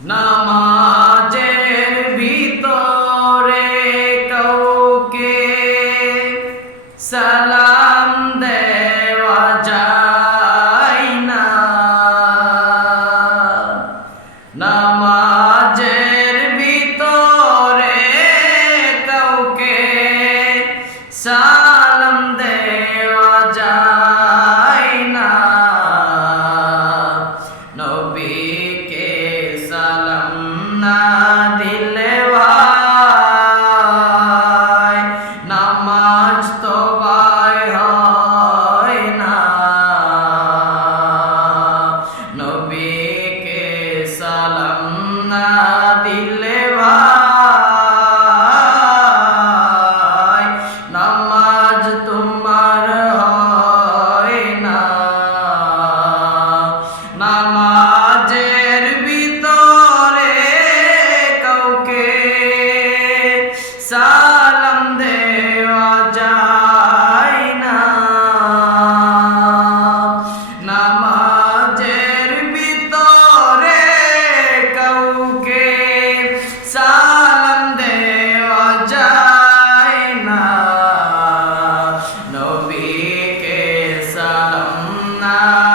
নামাজের ভিতরে কাউকে সালাম দেওয়া যায় না। নামাজের ভিতরে কাউকে সালাম দেওয়া যায় না দিলে নামাজ তো হয় না। নবীকে সালাম না দিলে নামাজ তোমার হয় না। নামাজ দেওয়া যায় না। নামাজের ভিতরে কাউকে সালাম দেওয়া যায় না। নবীকে সালাম না।